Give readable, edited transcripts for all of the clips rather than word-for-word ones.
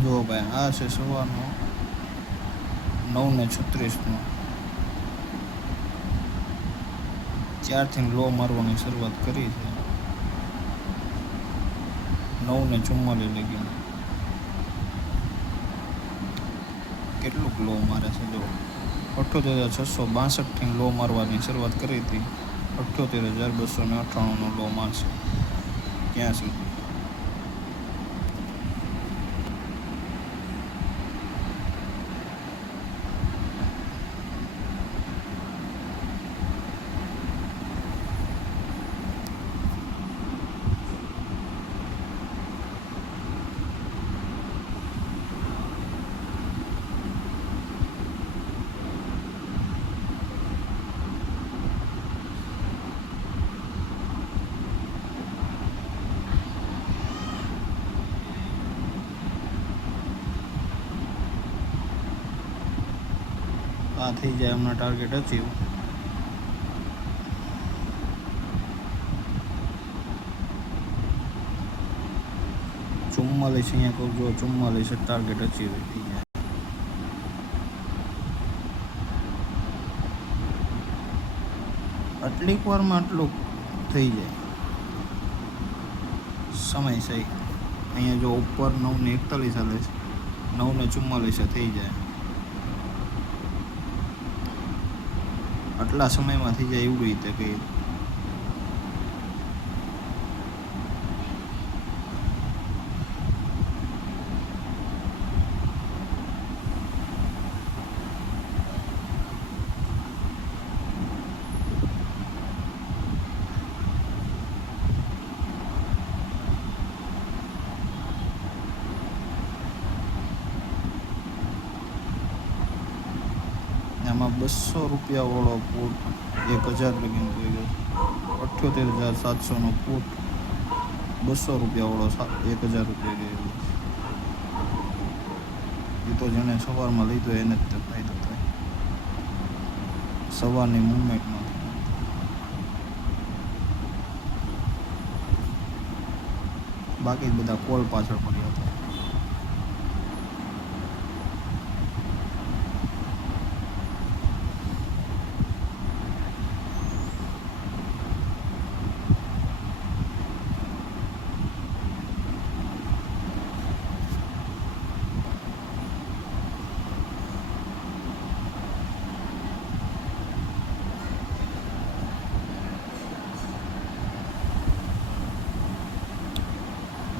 જો ભાઈ આ છે સવારનો 9:36 ત્યારથી લો મારવાની શરૂઆત કરી છે 9:44 લગી. કેટલુંક લો મારે છે જો 78,662 લો મારવાની શરૂઆત કરી હતી. 78,298નો લો મારશે ત્યાં સુધી. આ થઈ જાય હમણાં ટાર્ગેટ અચીવ. ચુમ્માલીસ અહીંયા કહું જો 44 ટાર્ગેટ અચીવ થઈ જાય. આટલીક વારમાં આટલું થઈ જાય સમય સહી. અહીંયા જો ઉપર 9:41 હાલે છે 9:44 થઈ જાય. આટલા સમયમાં થઈ જાય એવી રીતે કે આમાં 200 રૂપિયાવાળો પુટ 1000 લગીને થઈ ગયો. 78,700નો પુટ 200 રૂપિયાવાળો 1000 રૂપિયા ગયો. એ તો જેને સવારમાં લીધો એને જ ફાયદો થાય સવારની મુવમેન્ટમાં. બાકી બધા કોલ પાછળ પડ્યા હતા.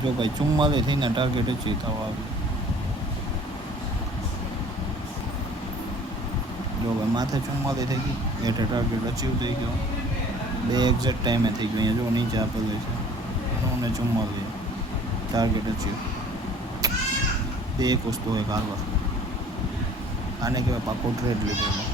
જો ભાઈ 44 થઈને ટાર્ગેટ અચીવ થવા આવ્યું. જો ભાઈ માથે 44 થઈ ગઈ એટલે ટાર્ગેટ અચીવ થઈ ગયો. 2 એક્ઝેક્ટ ટાઈમે થઈ ગયો. અહીંયા જો નીચે આપેલું છે 9:44 ટાર્ગેટ અચીવ. 2 એક વસ્તુ હોય કારવાર. આને કહેવાય પાકો ટ્રેડ લીધેલો.